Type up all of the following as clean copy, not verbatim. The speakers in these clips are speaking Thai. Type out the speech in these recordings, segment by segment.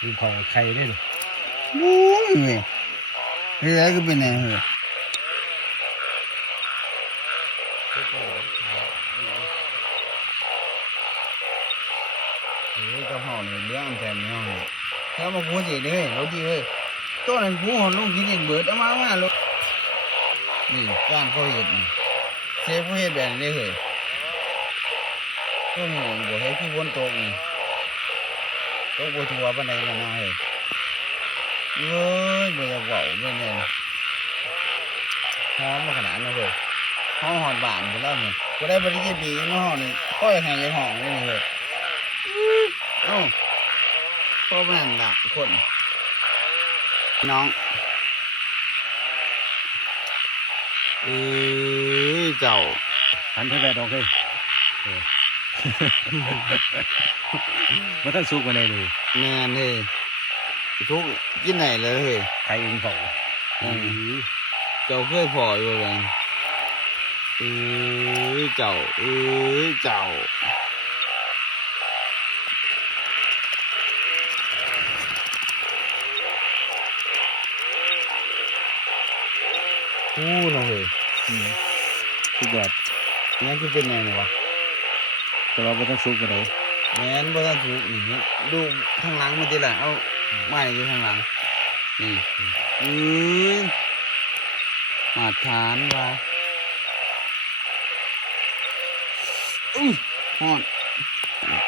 กินของไข่ได้เลยโอ้ยเว้ยเฮ้ยก็เป็นไงเหรอเฮ้ยกระเพาะเนี่ยเลี้ยงแต่ไม่เอาถ้ามาพูดสิเด้เราดีเฮ้ยตัวนั้นพูดของลุงกินเองเบิดเอามาลูกนี่การเขาเห็ดนี่เซฟเขาเห็ดแบบนี้เฮ้ยก็หมูบ่ให้คือวนโต๊ะนี่โต๊ะบัวทัวปานใดกันนะเฮ้ยเฮ้ยบ่อยากเว้าแม่นหอมมาขนาดนั้นเฮ้ยหอมหอดบานไปแล้วนี่ก็ได้บริจิตดีเนาะนี่ค่อยให้ยังหอมนี่เฮ้ยเอ้าพ่อแม่นละคนน้องเจ้าหันไปแวดออกเลยมาท่านซุกมาเลยเลยแม่นเลยทุกกินไหนเลยเฮ้ยไข่อึ่งเผาเจ้าเคยพออยู่เลยเจ้าเจ้าน้องเฮ้ยสุดยอดงั้นคือเป็นไงวะแต่ว่ามาท่านซุกมาเลยแม่นบ่ทันถูกนี่ดูข้างหลังมันติล่ะเอาไม้อยู่ข้างหลังนี่มาทานว่าฮอด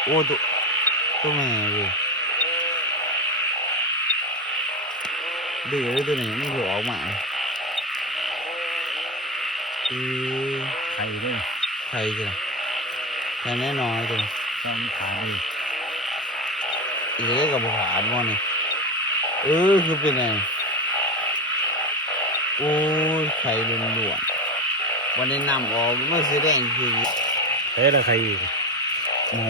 โอ้ตัวแม่เว้ยดื้อตัวนี้มันถือออกมาไข่ด้วยไข่จ้ะแต่แน่นอนจ้ะต้องขาดีกับบุหารมันนี่คือเป็นไงโอ้ยไข่ล้วนๆวันนี้นำออกเมื่อสีแดงคือเฮ้ยแล้วไข่อีกโอ้โห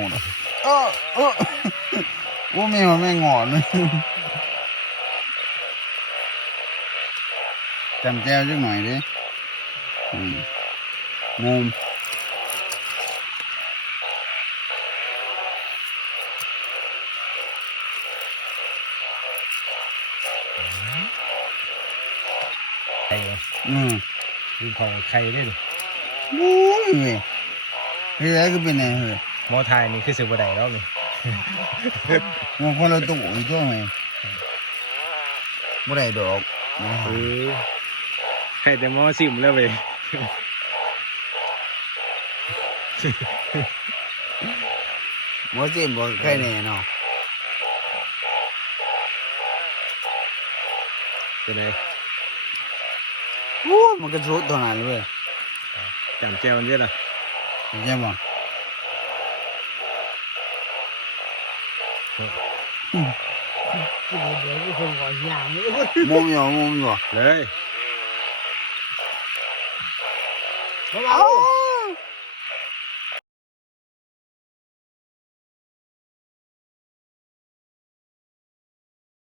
ว่าไม่งอนเลยจำแจ้วสักหน่อยดิงมไข่กินของไข่ได้เลยโอ้ยเว้ยเฮ้ยก็เป็นไงเหรอหมอไทยนี่คือสืบบันไดแล้วนี่มองคนเราตัวอีกตัวไหมบันไดดอกใครแต่หมอซิมแล้วเว้ยหมอซิมบอกใครแน่เนาะจะได้มันก็สุดตอนนั้นเลยจำแจ้วมันเยอะนะใช่ไหมมุมอยู่เลยเอา